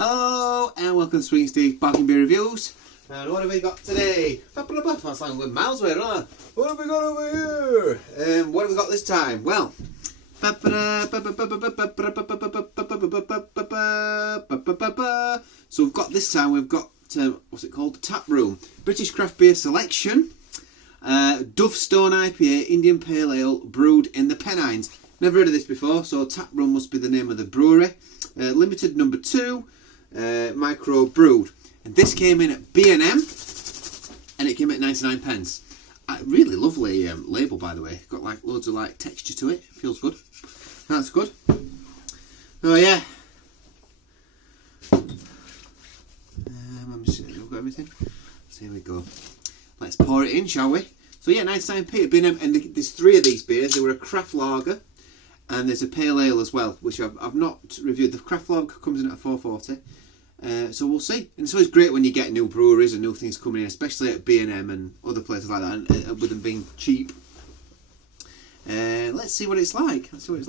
Hello and welcome to Swing Steve Barking Beer Reviews. And what have we got today? That's like we're miles away, don't I? What have we got over here? What have we got this time? Well, so we've got this time, what's it called? Taproom. British Craft Beer Selection. Dovestone IPA, Indian Pale Ale, brewed in the Pennines. Never heard of this before, so Taproom must be the name of the brewery. Limited number 2, micro brewed. And this came in at B&M, and it came at 99 pence. Really lovely label, by the way. Got like loads of like texture to it. Feels good. That's good. Oh yeah. Let me see. Have we got everything? So here we go. Let's pour it in, shall we? So yeah, 99p at B&M, and there's 3 of these beers. They were a craft lager, and there's a pale ale as well, which I've not reviewed. The craft lager comes in at 4.40. So we'll see. And it's always great when you get new breweries and new things coming in, especially at B&M and other places like that, and with them being cheap. Let's see what it's like. It smells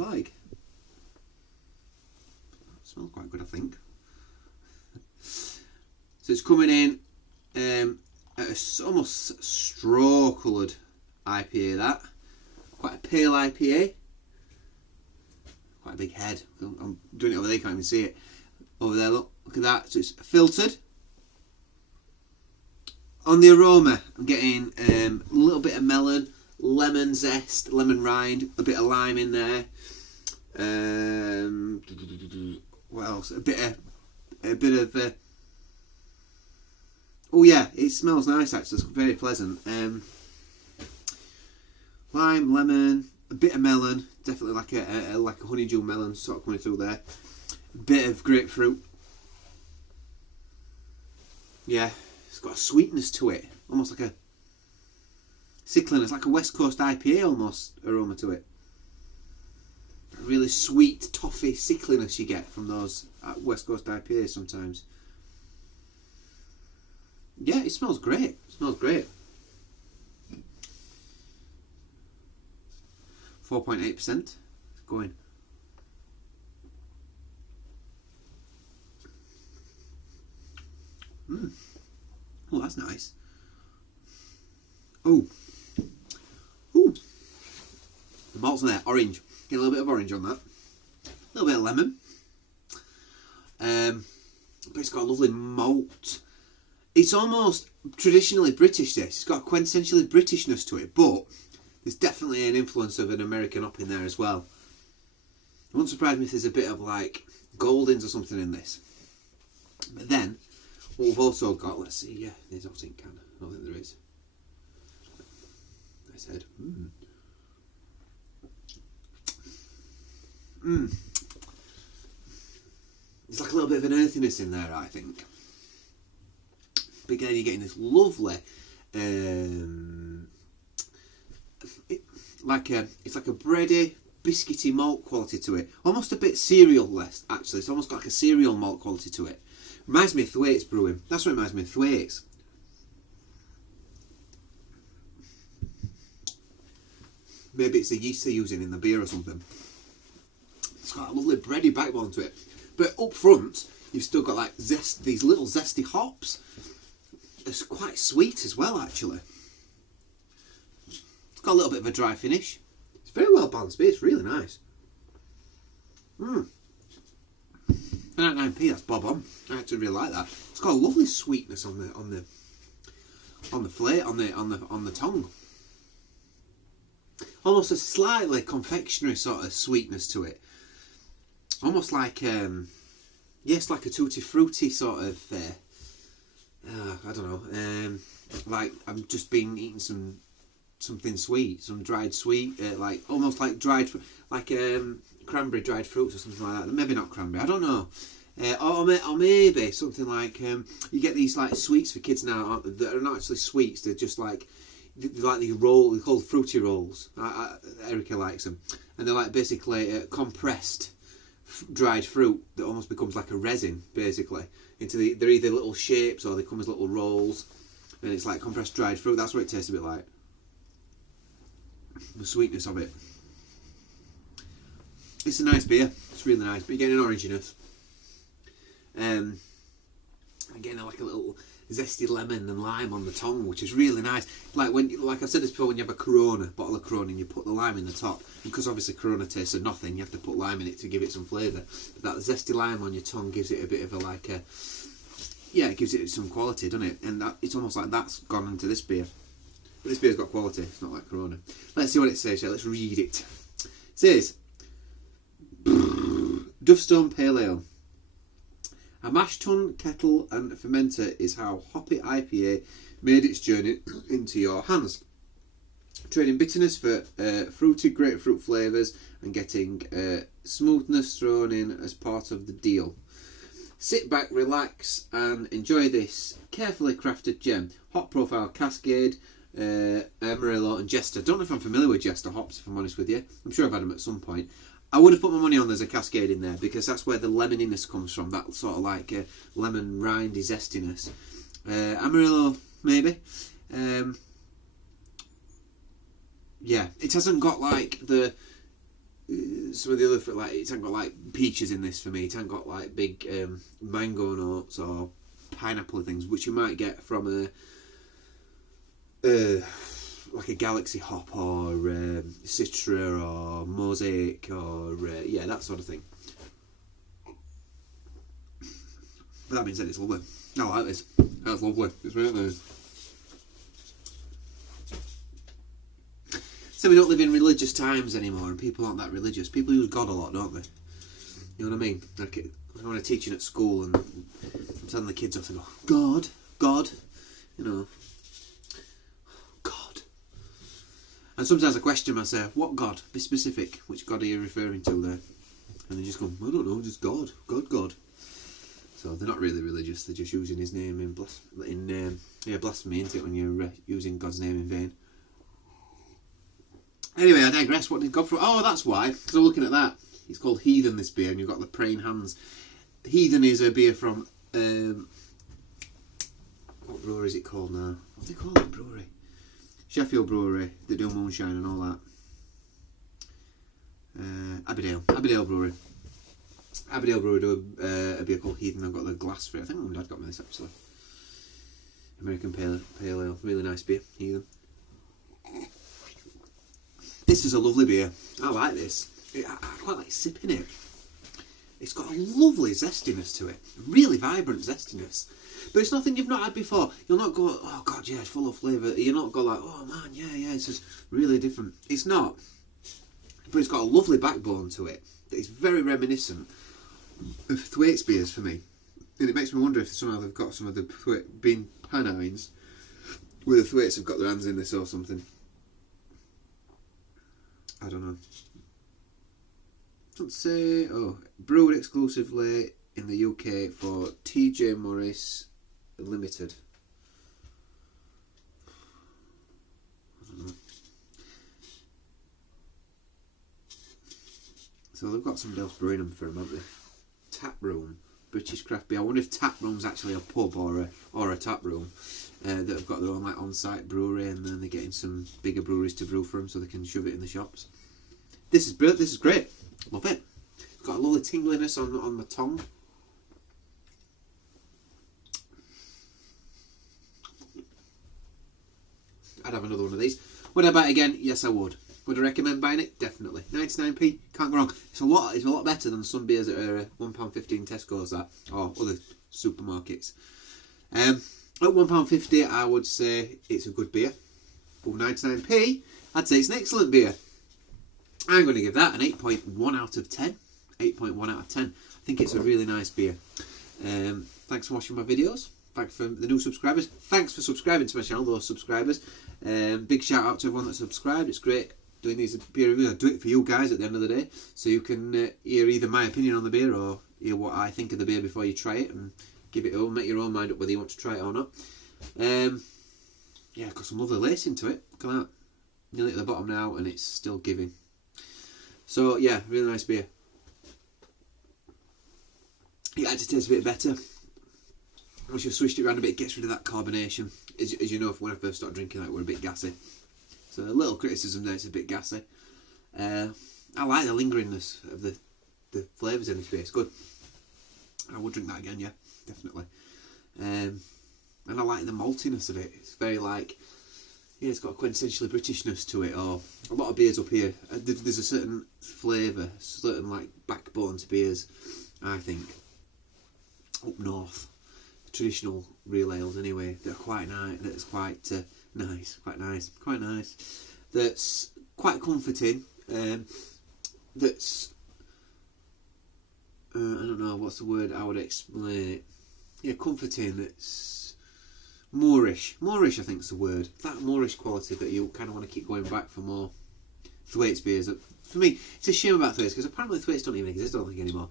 quite good, I think. So it's coming in at almost straw-coloured IPA, that. Quite a pale IPA. Quite a big head. I'm doing it over there, you can't even see it. Over there, look at that. So it's filtered. On the aroma, I'm getting a little bit of melon, lemon zest, lemon rind, a bit of lime in there. What else? A bit of. Oh yeah, it smells nice actually. It's very pleasant. Lime, lemon, a bit of melon, definitely like a honeydew melon sort of coming through there. A bit of grapefruit. Yeah, it's got a sweetness to it, almost like a sickliness, like a West Coast IPA almost aroma to it. A really sweet toffee sickliness you get from those West Coast IPAs sometimes. Yeah, it smells great. 4.8% going. Oh, that's nice. Oh. The malt's in there, orange. Get a little bit of orange on that. A little bit of lemon. But it's got a lovely malt. It's almost traditionally British, this. It's got a quintessentially Britishness to it, but there's definitely an influence of an American hop in there as well. It wouldn't surprise me if there's a bit of like Goldings or something in this. But then, what we've also got, let's see, yeah, there's a tin can. I don't think there is. Nice head. There's like a little bit of an earthiness in there, I think. But again, you're getting this lovely, it's like a bready, biscuity malt quality to it. Almost a bit cereal-less, actually. It's almost got like a cereal malt quality to it. Reminds me of Thwaites Brewing. That's what reminds me of Thwaites. Maybe it's the yeast they're using in the beer or something. It's got a lovely bready backbone to it. But up front, you've still got like these little zesty hops. It's quite sweet as well, actually. It's got a little bit of a dry finish. It's very well balanced beer. It's really nice. 99p, that's bob on. I actually really like that. It's got a lovely sweetness on the tongue. Almost a slightly confectionery sort of sweetness to it. Almost like yes, like a tutti frutti sort of. I don't know. Like I've just been eating something sweet, some dried sweet, like almost like dried, like cranberry dried fruits or something like that. Maybe not cranberry. I don't know. Or maybe something like you get these like sweets for kids now that are not actually sweets. They're just like these rolls. They're called fruity rolls. Erica likes them, and they're like basically compressed dried fruit that almost becomes like a resin, basically. They're either little shapes or they come as little rolls, and it's like compressed dried fruit. That's what it tastes a bit like. The sweetness of it. It's a nice beer. It's really nice, but you're getting an oranginess. Getting like a little zesty lemon and lime on the tongue, which is really nice. Like I said this before, when you have a Corona, bottle of Corona, and you put the lime in the top, because obviously Corona tastes of nothing, you have to put lime in it to give it some flavour. But that zesty lime on your tongue gives it a bit of it gives it some quality, doesn't it? And it's almost like that's gone into this beer. But this beer's got quality, it's not like Corona. Let's see what it says, let's read it. It says, Dovestone Pale Ale. A mash tun, kettle and fermenter is how hoppy IPA made its journey into your hands. Trading bitterness for fruity grapefruit flavours and getting smoothness thrown in as part of the deal. Sit back, relax and enjoy this carefully crafted gem. Hop profile Cascade, Amarillo and Jester. Don't know if I'm familiar with Jester hops, if I'm honest with you. I'm sure I've had them at some point. I would have put my money on there's a Cascade in there, because that's where the lemoniness comes from, that sort of like lemon rindy zestiness. Amarillo, maybe. Yeah, it hasn't got like some of the other, like, it hasn't got like peaches in this for me. It hasn't got like big mango notes or pineapple things, which you might get from like a Galaxy Hop or Citra or Mosaic or that sort of thing. But that being said, it's lovely. I like this. That's lovely. It's really nice. So we don't live in religious times anymore, and people aren't that religious. People use God a lot, don't they? You know what I mean? Like when I'm teaching at school and I'm telling the kids off, they go, God, you know. And sometimes I question myself, what God? Be specific. Which God are you referring to there? And they just go, I don't know, just God. God. So they're not really religious, they're just using his name in blasphemy, isn't it, when you're using God's name in vain. Anyway, I digress. What did God for? Oh, that's why. Because I'm looking at that. It's called Heathen, this beer, and you've got the praying hands. Heathen is a beer from, what brewery is it called now? What do they call it, brewery? Sheffield Brewery, they do moonshine and all that. Abbeydale Brewery. Abbeydale Brewery do a beer called Heathen. I've got the glass for it. I think Mum and Dad got me this actually. American Pale Ale, really nice beer, Heathen. This is a lovely beer. I like this. I quite like sipping it. It's got a lovely zestiness to it. Really vibrant zestiness. But it's nothing you've not had before. You'll not go, oh God, yeah, it's full of flavour. You'll not go like, oh man, yeah, it's just really different. It's not. But it's got a lovely backbone to it. It's very reminiscent of Thwaites beers for me. And it makes me wonder if somehow they've got some of the bean Pennines, where the Thwaites have got their hands in this or something. I don't know. Let's say, brewed exclusively in the UK for TJ Morris Limited. I don't know. So they've got somebody else brewing them for them, haven't they? Taproom, British craft beer. I wonder if Taproom's actually a pub or a tap room that have got their own like on-site brewery, and then they're getting some bigger breweries to brew for them so they can shove it in the shops. This is brilliant. This is great. Love it. It's got a lovely tingliness on my tongue. I'd have another one of these. Would I buy it again? Yes, I would. Would I recommend buying it? Definitely. 99p, can't go wrong. It's a lot better than some beers that are £1.50 Tesco's or other supermarkets. At £1.50, I would say it's a good beer. But 99p, I'd say it's an excellent beer. I'm going to give that an 8.1 out of 10. 8.1 out of 10. I think it's a really nice beer. Thanks for watching my videos. Thanks for the new subscribers. Thanks for subscribing to my channel, those subscribers. Big shout out to everyone that subscribed. It's great doing these beer reviews. I do it for you guys at the end of the day, so you can hear either my opinion on the beer or hear what I think of the beer before you try it, and give it make your own mind up whether you want to try it or not. Yeah, got some lovely lace into it. Look at that. Nearly at the bottom now, and it's still giving. So yeah, really nice beer. It actually tastes a bit better. Once you've switched it around a bit, it gets rid of that carbonation. As you know, when I first started drinking that, we're a bit gassy. So a little criticism there, it's a bit gassy. I like the lingeringness of the flavours in this beer, it's good. I would drink that again, yeah, definitely. And I like the maltiness of it. It's very like, yeah, it's got a quintessentially Britishness to it. Or a lot of beers up here, there's a certain flavour, certain like backbone to beers, I think. Up north, traditional real ales anyway, they're quite nice. That's quite nice. That's quite comforting. That's I don't know what's the word I would explain it. Yeah, comforting. It's Moorish. Moorish, I think, is the word. That Moorish quality that you kind of want to keep going back for more. Thwaites beers. For me, it's a shame about Thwaites because apparently Thwaites don't even exist, I don't think, anymore.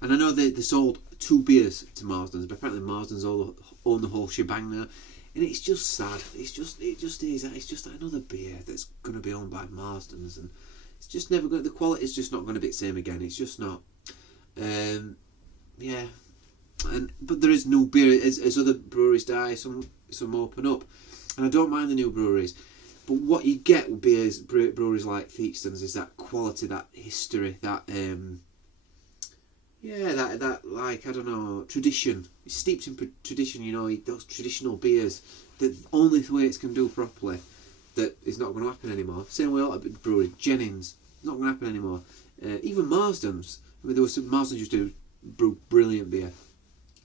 And I know they sold 2 beers to Marsden's, but apparently Marsden's own the whole shebang now. And it's just sad. It just is. It's just another beer that's going to be owned by Marsden's, and it's just never going. The quality is just not going to be the same again. It's just not. Yeah. But there is new beer as other breweries die. Some open up, and I don't mind the new breweries. But what you get with breweries like Theakston's is that quality, that history, that that like, I don't know, tradition. It's steeped in tradition, you know, those traditional beers that only Thwaites can do properly. That is not going to happen anymore. Same way a lot of breweries. Jennings, not going to happen anymore. Even Marsden's. I mean, Marsden's used to brew brilliant beer,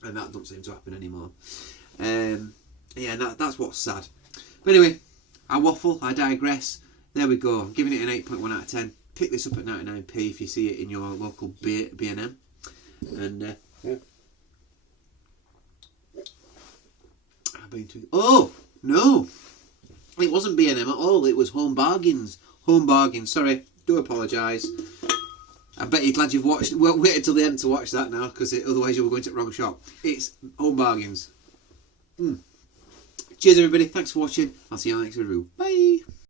and that don't seem to happen anymore. Yeah, that's what's sad. But anyway, I waffle, I digress. There we go. I'm giving it an 8.1 out of 10. Pick this up at 99p if you see it in your local B&M. And yeah. I've been to. Oh no, it wasn't B&M at all. It was Home Bargains. Home Bargains. Sorry, do apologise. I bet you're glad you've watched. Well, waited till the end to watch that now, because otherwise you were going to the wrong shop. It's Home Bargains. Cheers, everybody. Thanks for watching. I'll see you on the next review. Bye.